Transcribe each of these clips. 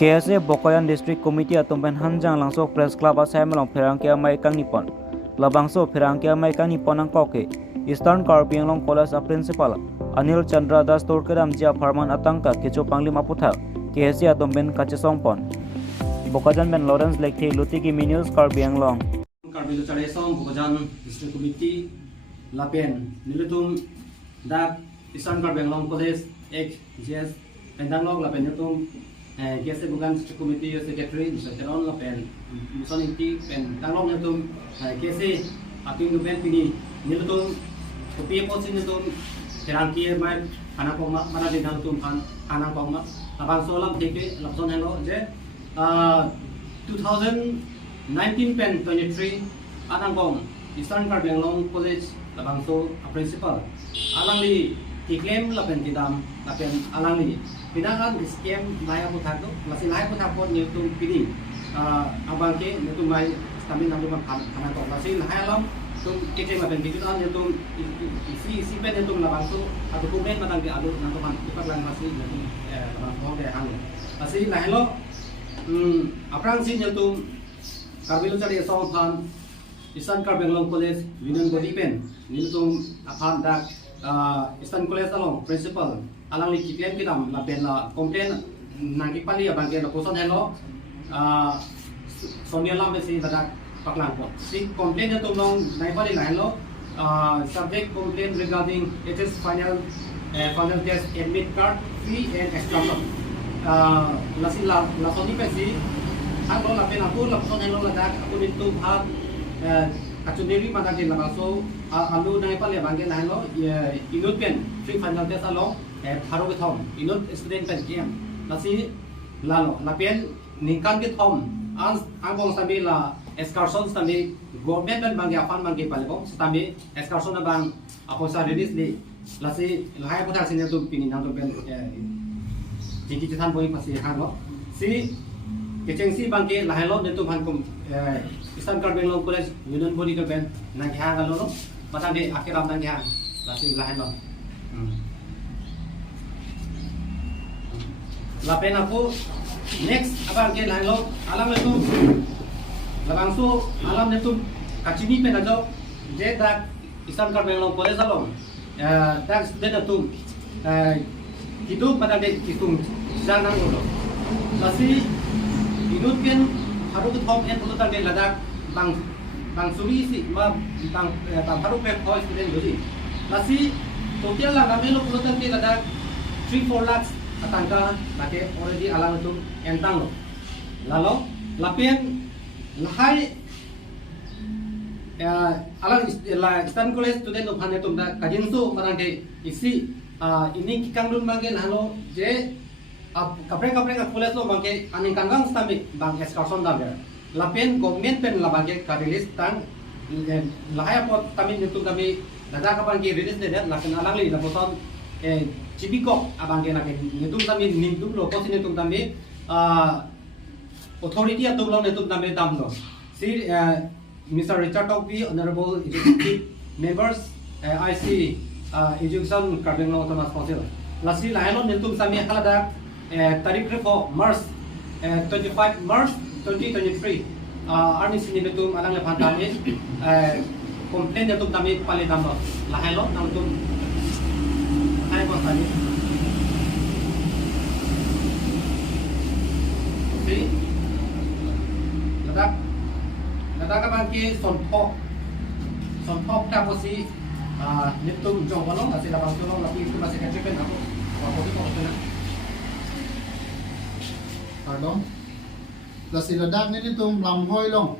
KSA Bokayan District Committee atumpen hanjang langsung Press Club asai melong Perangkia Mai Kang Nipon. Labangso Perangkia Mai Kang Nipon ang koke. Eastern Karbi Long College a Principal Anil Chandra Das Turkedam Jia Farman Atangka Kicho Panglim Aputhal. KSA atumpen Kachesongpon. Bokajan Ben Lawrence Lekthi Lutiki Minus Karbi Long. Karbi Lucharesong Bokajan District Committee Lapen Nilutum Dak Eastern Karbi Long College Ek JS Pendanglong Lapen Nilutum KSA bukan Committee Secretary Mr. Teron Lapen Muson Inti Pen Danglong Nilutum KSA Ating Dupen Pini Nilutum Kopi Posin Nilutum Terangki Mai Anak Poma Mana Din Nilutum Anak Poma Abang Solam Teke Lapson Hello Je 2019 pen 23 Anang Pom Eastern Karbi Long College Labang So Principal Alangli Tiklem Lapen Tidam Lapen Alangli Pinangan scam Maya Putado masih lain Putapon Nilutum Pini Abang Ke Nilutum Mai Stamin Nilutum Anak Pom masih lain Alam Tum Tiklem Lapen Tidam Nilutum Isi pen Nilutum Labang So Atau Kumen Matang Ke Alu Nilutum Ipat Lang masih Nilutum Labang So Ke Hang masih lain lo Aprang sin Nilutum Karbi Lucari Song Pan Eastern Karbi Long College Union Body Pen Nilutum Apan Dak Eastern College Along Principal Alang li kiklem kitam la pen la complain nangki pali abang ke la poson hello Sonia lam si dadak paklang ko si complain to long nai pali la hello subject complaint regarding it is final test admit card fee and excursion la si la soni pe si ang la pen aku la poson hello la dak aku nitu bhat kacunderi pada ke la so alu nai pali abang ke la hello inut pen free final test along Haru ke thom inut student pen game nasi lalo lapen ningkan ke thom ang bong sambil la excursion sambil government pen bang afan bang ke palebong sambil excursion na bang ako sa release di lasi lahai putar sini tu pingin nang tu pen tinggi jitan boy pasti hang si keceng si bang ke lahai lo tu ban kum Eastern Karbi Long College Union Body ke pen nang hang lo matang di akhir ram nang hang lasi lahai lo Lapen aku next abang ke lain lo alam itu labang so alam itu kacini pen aja je dak Eastern Karbi Long College along dak student itu hidup pada dek hitung jangan lo masih hidup pen harus top end untuk target ladak bang suri si bang harus pe koi student jadi masih total lah kami lo untuk target ladak 3-4 lakhs Atangka laki already alam itu entang lo, lalu lapian lahai alam Eastern College student tu hanya tu dah kajian tu mana ke isi ini kikang dun bangke lalu je kapre college lo bangke aning kanggang stamik bang excursion dah ber lapian government pen lah bangke karilis tang lahai apa kami itu kami dah kapan ke rilis deh lapian alang li laposan Cibikok abang ke nak nitung kami nitung lo pos nitung kami authority atau lo nitung kami tam lo si Mr. Richard Tokpi honorable executive members IC education Karbi Long Thomas Council lasi lain lo nitung kami halada tarik refo March 25 March 2023 army sini nitung alang lepan kami komplain nitung kami paling tam lo lain lo nitung Hai bos tadi. Oke. Letak kapan ke sonpok tak posisi nitum jong kono masih lapang tolong tapi itu masih kecil kan aku. Apa itu maksudnya? Pardon. Lasi ledak ni nitum lamhoi long.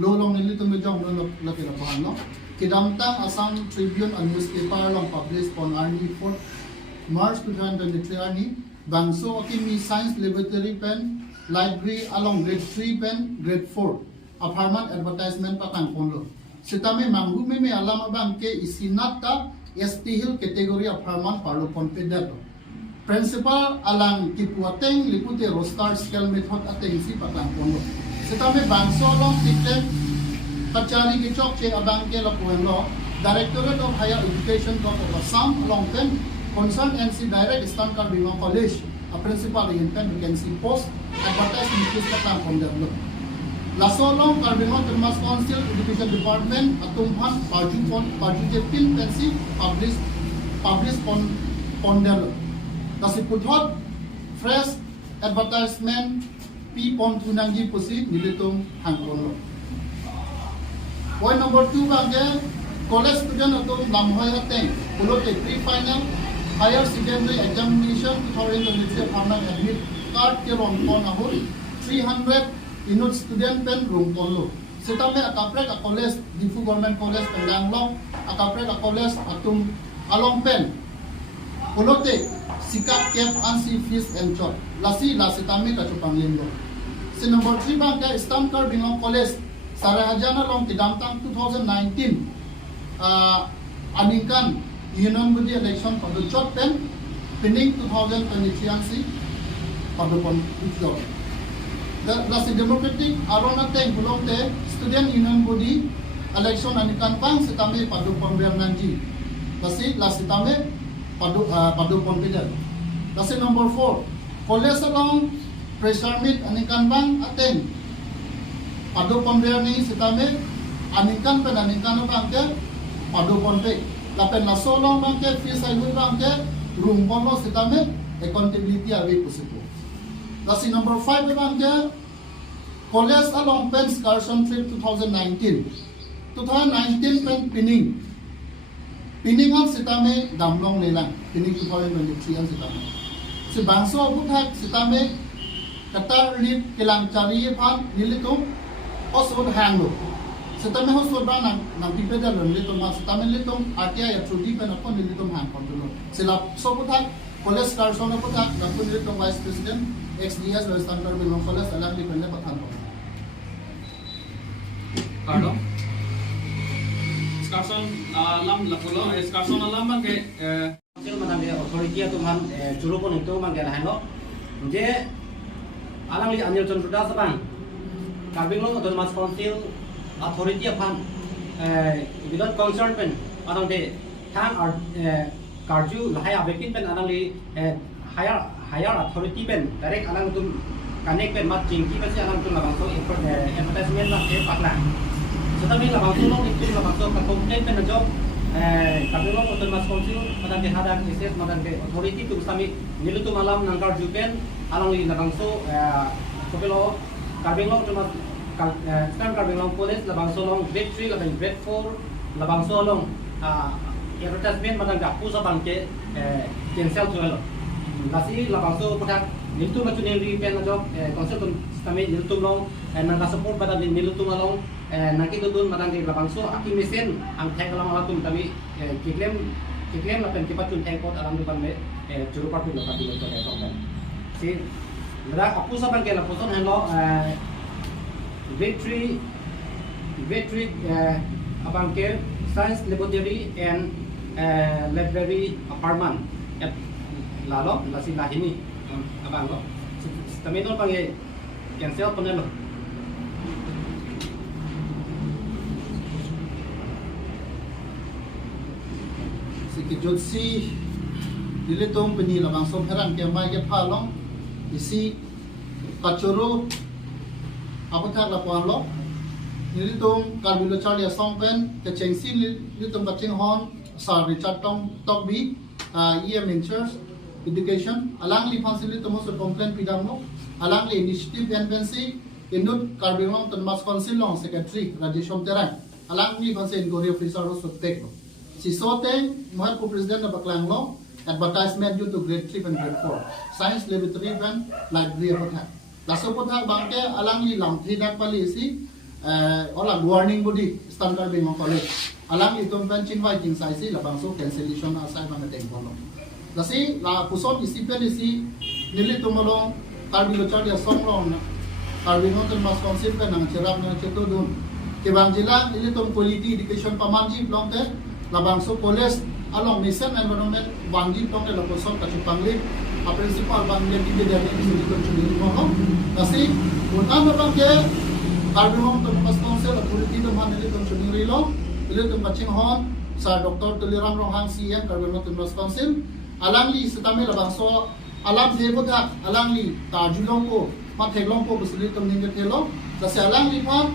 Lolong ni nitum jong lo laki lapahan long. Kidamtang Assam Tribune and newspaper long published on Arni 4 March 2023 Arni Bangso Akimi Science Laboratory Pen Library along grade 3 pen grade 4 apartment advertisement patang ponlo sitame manggume me alama bang ke isinata ST Hill category apartment parlo ponpedato principal alang kipuateng lipute roster scale method ateng si patang ponlo sitame Bangso long tikem Kachari Kichok Che Abang ke Lapuan Law, Directorate of Higher Education of Assam along then concerned NC Direct Eastern Karbi Long College a principal in pen vacancy post advertisement fees katang from them lo la so long Carbino Termas Council Education Department atumhan paju jepin pensi publish on them lo la si puthot fresh advertisement pi pon tunangji pusi nilitum hangpon lo point number 2 bangge college student atum lamhoi ateng pulote pre-final higher secondary examination 2023 final admit card ke ron pon ahul 300 inut student pen room pon lo sitame akaprek a college Difu government college pendanglong akaprek a college atum along pen pulote sikap cap ansi fees and chot lasi la sitame ka chupang linggo si number 3 bangge Stancar Binglong college Sarahajana long tidamtang 2019 aningkan Union Budi election pada chot pen pinning 2023 ansi pada pon job. Lasi democratic arona teng belum te student Union Budi election aningkan pang setame pada pon Bernanji. Lasi tame pada pon pijar. Lasi number 4 college along pressure meet aningkan pang ateng pada pon Bernanji setame aningkan pen aningkan pang ke pada pon pe. Lapen la solong bangke fees ay bangke room bono sitame accountability awi pusipo. Lasi number 5 bangke college along pen excursion trip 2019 pen pinning ang sitame damlong nilang pinning 2023 ang sitame si bangso buthak sitame katar lit kilang cari phan nilitum osod hanglo setame ho soba nang pipeda lon litum ma setame litum atia ya trudi pen akon litum hang kontrol sila sobuthak college excursion buthak nakun litum vice president XDS Stancar Binglong college alang di pende pathan ko Carlo excursion alam lapulo excursion alam bangke hasil madam dia authority tuman jurupon itu mangke lahan lo je alang li anil chandra sabang Carbinglong Autonomous Council authority upon without concern pen anang de thang or karju lahai abekin pen anang li higher authority pen direct anang tum connect pen mat jingki pen anang tum labang so advertisement lah ke pakla tetapi labang so long itu labang so complaint pen job Carbinglong Autonomous Council madang de hada cases madang de authority tum sami nilutu malam nang karju pen anang li labang so kopelo Carbinglong Autonomous Sekarang Carbinglong Police labang solong grade 3 labang grade 4 labang solong advertisement madang gapu sa bangke cancel tuelo lasi labang so putak niltu macam ni pen ajo konsep kami niltu long nang support pada niltu malong nangki tudun madang di labang so aki mesin ang thek lang atum kami kiklem lapen kipat tun thekot alam dupan me juru parti lo parti lo to si mera apu sa bangke la poson hello Grade 3 abang care science laboratory and library apartment at lalo lasi lahini abang lo kami itu panggil cancel panelo si kijotsi dilitum penila bang som heran ke mai ke phalong isi kachoro apathak lapuan lo nilitum Carbilo Charlie Song pen ke chengsi nilitum kaching hon Sir Richard Tong bi EM in Church Education alang li fansili tumo so complaint pidam lo alang li initiative NPC inut Carbinglong Autonomous Council long secretary Rajesh Teran alang li fansi inquiry officer so tek lo si sote mohon ko president na baklang lo advertisement due to grade 3 and grade 4 science laboratory and library apathak laso pothak bangke alang li lam thidak pali si ola warning body Stancar Binglong college alang li tum pen chinwai jing sai si labang so cancellation asai bang teng polo lasi la puson isi pen isi nili tumolong Carbilo Charlie Song long Carbinglong Autonomous Council pen nang cerap nang cetodun ke bang jila nili tum quality education pamanji long te labang so college along mission environment wangi long te la puson kachupangli a principal bang le di de ni sini ko chuni mo lasi utan bang ke Carbinglong Autonomous Council authority tum han nili tum chuni ri lo nili tum kaching hon Sir Dr. Tuliram Rohang CM Carbinglong Autonomous Council alang li setame labang so alam de ko thak alang li ta julong ko ma thelong ko busli tom ning thelo la se alang li phan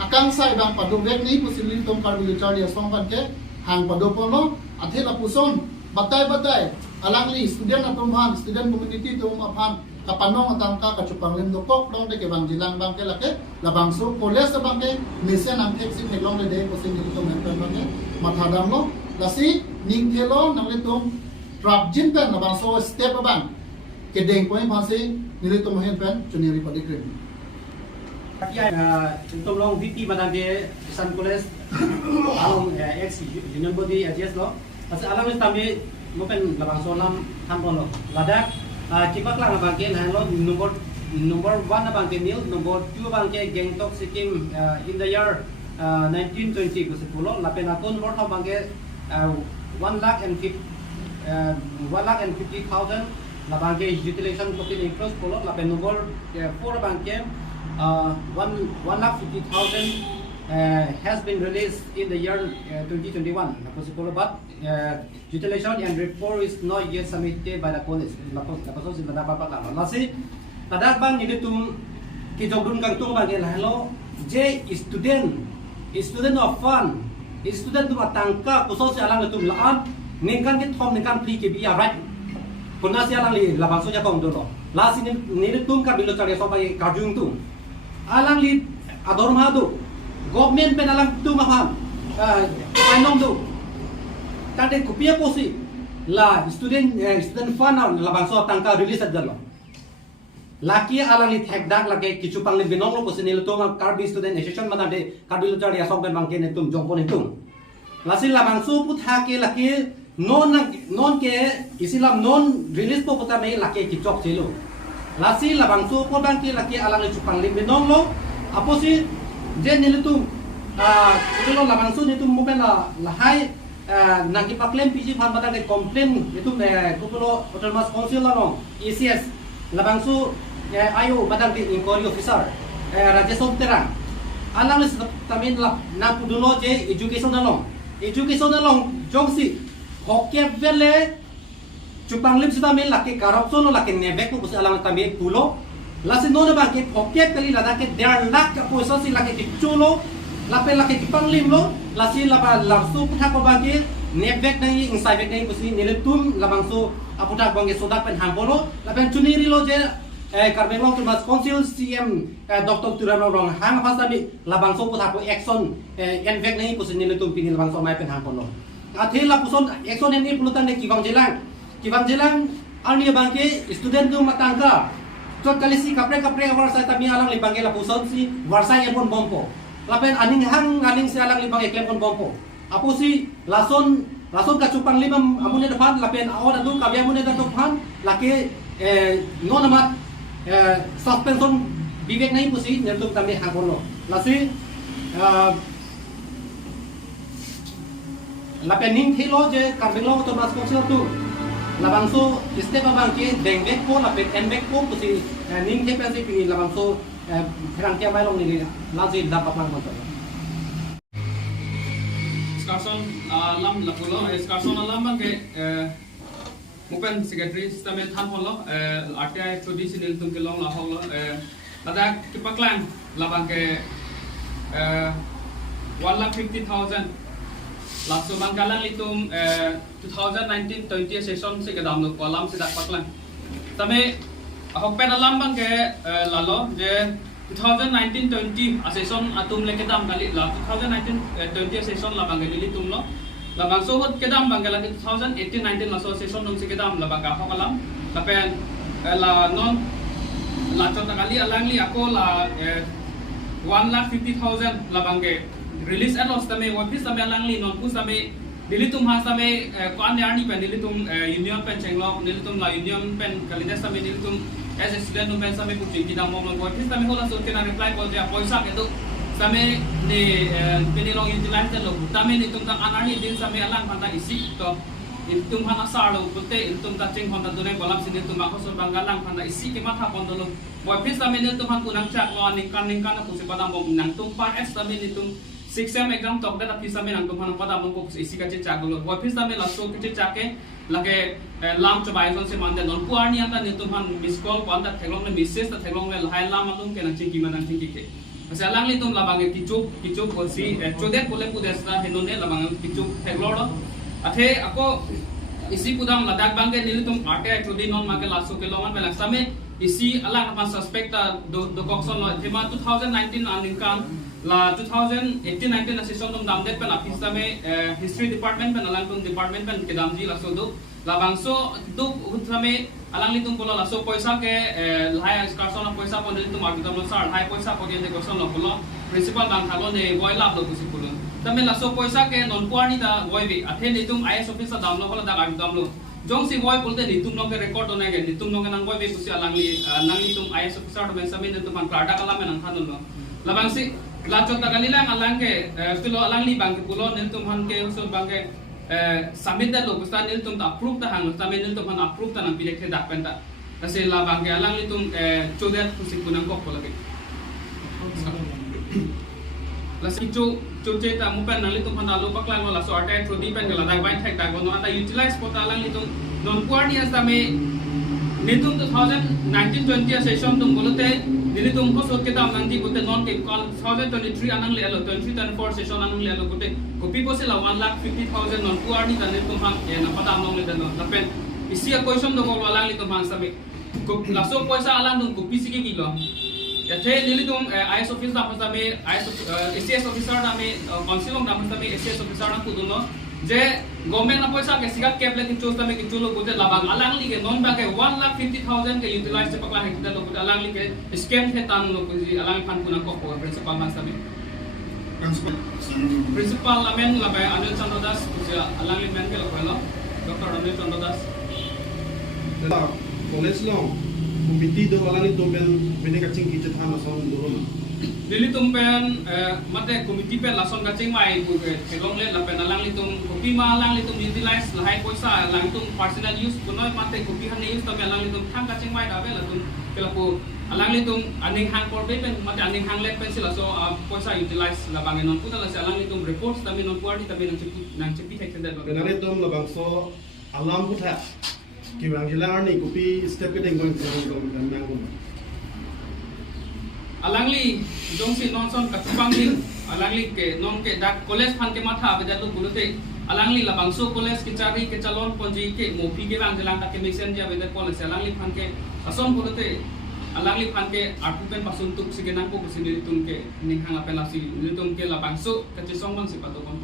akang sai bang padu vek ni busli tom kar bu char ya song pan ke hang padu pono athela puson batai alang li student atom han student community to ma phan kapanong atang ka kachupang lim do kok dong de ke bang jilang bang ke lake labang so college bang ke mission ang thek si thelong de ko sin ni to men pen bang ke mathadam lo lasi ning thelo nang le tom trap jin pen labang so step bang ke deng point phase ni le tom hen pen chuniri padikrim Untuk long VP madang ke San College along ex Union Body AGS lo. Pasal alam ni kami mungkin labang solam hampon lo. Ladak kipak lang abang ke nah lo number 1 abang ke Nil, number 2 abang ke Gangtok Sikkim in the year 1920 ko sepulo. Lapen ako number abang ke 1,50,000 labang ke utilization kopi increase pulo. Lapen number 4 abang ke 1,50,000 has been released in the year 2021. But utilization and report is not yet submitted by the college. Lapos sila dapat lama. Lasi, tadak bang ini tum kijogdun kang tung bang hello. J student of fun, student tu atangka khusus alang tum laan. Ningkan kit form ningkan pri ke biya right. Kuna si alang li labang soja kong dolo. Lasi ni tum ka bilo cari sopai kajung tum. Alang li ador mahadu government pen alang tu maham panom tu tade kupia posi la student fund la bangso tangka release adalo laki alang li thekdak lage kichu pangli binong lo posi nilo tu karbi student association madade kadilo chari asong pen mangke netum jongpon netum lasi la bangso putha ke laki non ke isilam non release po puta me laki kichok chelo lasi labang su po bangki laki alang chupang lim binong lo apo si je nilitum kulo labang su nitum mo pena lahai naki paklem piji phan bata ke complain nitum kulo autonomous council lo ECS labang su ayo badang ke inquiry officer raja somterang alang le tamin na pudulo je education along jongsi hokye vele Cupang lim sita mil laki corruption laki nevek ko alang tamik pulo lasi nona ba ke hokye kali lada ke der lak ko so si laki chulo lape laki kipang lim lo lasi laba lapsu putha ko ba ke nevek nai inside nai kusi niletum labang so aputa bangge sodak pen hambolo lapen chuniri lo je Karbenglo Tumas Council CM Dr. Turano rong hang pasami labang so putha ko action envek nai kusi niletum pinil labang so mai pen hambolo athila puson action ni pulutan de kiwang jelang arni bangke student tu matangka tot kalisi kapre warsa tami alang libangke la puson si warsa epon bompo lapen aning si alang libang eklem bompo apo si lason kacupang limam amune depan lapen awon adu kabya amune depan laki nonamat suspension bibek nai pusi nertum tami hagono lasi lapen ning thilo je Karbenglo to mas council tu labang so step abang ke dengbek ko lapet enbek ko pusi ning ke pensi pini labang so kerang kia mai long ni lazi dapat lang motor Skarson lam lapulo Skarson lam bang ke mupen secretary system than polo RTI traditional tum ke long la holo ladak kipaklang labang ke 1,50,000 Langsung bangkalang litum 2019-20 session se kedam no kolam se dak paklang. Tame hokpen alam bang ke lalo je 2019-20 session atum le kedam kali la 2019-20 session la bang litum lo. La bang so hot kedam bang kala 2018-19 la so session nung se kedam la bang ka kolam. Tapen la non la chota kali alang li ako la 1,50,000 la bang ke release ados tame office tame alang li non pus tame dilitum ha tame kwan yarni pen dilitum union pen chenglok dilitum la union pen kalides tame dilitum as student pen tame puting kidam mom office tame hola so kena reply ko dia poisa ketu tame ni penilong utilize lo tame ditum ta anani din tame alang panta isi to iltum hana sarlo putte iltum ta ching honda dune kolam sin iltum ako so bangalang panta isi ke matha pondolo office tame iltum han kunang chak lo ningkan na pusi padam bom nang tum par s tame iltum 6 exam tok da phisa me nang tumhan pada mong ko isi ka che chagulo wa phisa me la so ke chake lage lam chobai son se mande non pu arni anta ni tumhan miss call panda thelong ne message ta thelong le hai lam alung ke na chingi manang chingi ke asa lang li tum labang kichuk ko si chodet pole pudesna henone labang kichuk theloro athe ako isi pudam ladak bangge nili tum ate chodi non ma ke la so ke longan bela same isi ala apa suspect do kokson lo thema 2019 aninkan la 2018-19 na session dum damdet pen apis tame history department pen alang tum department pen ke damji la so do la bangso do uthame alang litum polo la so paisa ke lai excursion of paisa pon litum arbitam lo sar hai paisa pon de question lo polo principal bang thalo ne boy lab lo kusi polo tame la so paisa ke non puani da boy bi athe litum is officer dam lo hola da arbitam lo jong si boy pulte litum lo ke record ona ge litum lo ke nang boy bi kusi alang litum is officer do ben samin litum pan karda kala men nang thanon lo la bangsi la chota galilang alang ke pilo alang li bang ke pulo litum han ke so bang ke submit da lo kusta litum ta approve ta hang ta men litum han approve ta nang pilek ke dak penta kasi la bang ke alang litum chodet kusi kunang kok polo ke la si choche ta mu pen nang litum han da lo paklang la so ate trodi pen ke la dai bai thek ta go no ta utilize ko ta alang litum non puani as ta me nitum 2019-20 session tum bolote nilitum ko sot ke ta nang di bote non ke 2023 anang le alo 23-24 session anang le alo bote kopi ko se la 1,50,000 non puani ta nitum han na pata nong le no ta pen isi a question do ko alang litum han sabe ko la so poisa alang dum kopi sigi kilo yathe nilitum is office da pasta me SCS officer da me council da pasta me SCS officer na kuduno je government na paisa ke sigat cap le chosta me ke chulo bote labang alang li ke non ba ke 1,50,000 ke utilize se pakla hekta lo bote alang li ke scam the tan lo ko ji alang phan kuna ko principal mas me principal amen la ba Anil Chandra Das je alang li men ke lo ko Dr. Anil Chandra Das college lo committee do alang li tomben bene ka ching ki chan na song do na Dili tumpen mate committee pe lason kacing mai bu ke thelong le la pen alang litum kopi ma alang litum utilize la hai poisa alang litum personal use kunoi mate kopi han use ta alang litum thang kacing mai da be la tum kela pu alang litum aning hang por be pen mate aning hang lek pen sila so poisa utilize la bangen non puta la se alang litum reports ta min non puari ta min nang chepi thek tenda lo kenare tom la bangso alam ko tha ki bang jilar ni kopi step ke deng going to nang ko alangli jongsi non son katupangli alangli ke non ke dak college phan ke matha be dalu bulute alangli la bangso college ke chari ke chalon ponji ke mopi ke bang jelang tak ke mission ja be college alangli phan ke ason bulute alangli phan ke arpupen pasun tuk sigenang ko kusin tum ke ning hang apelasi tum ke la bangso ke chisong bang sipato kon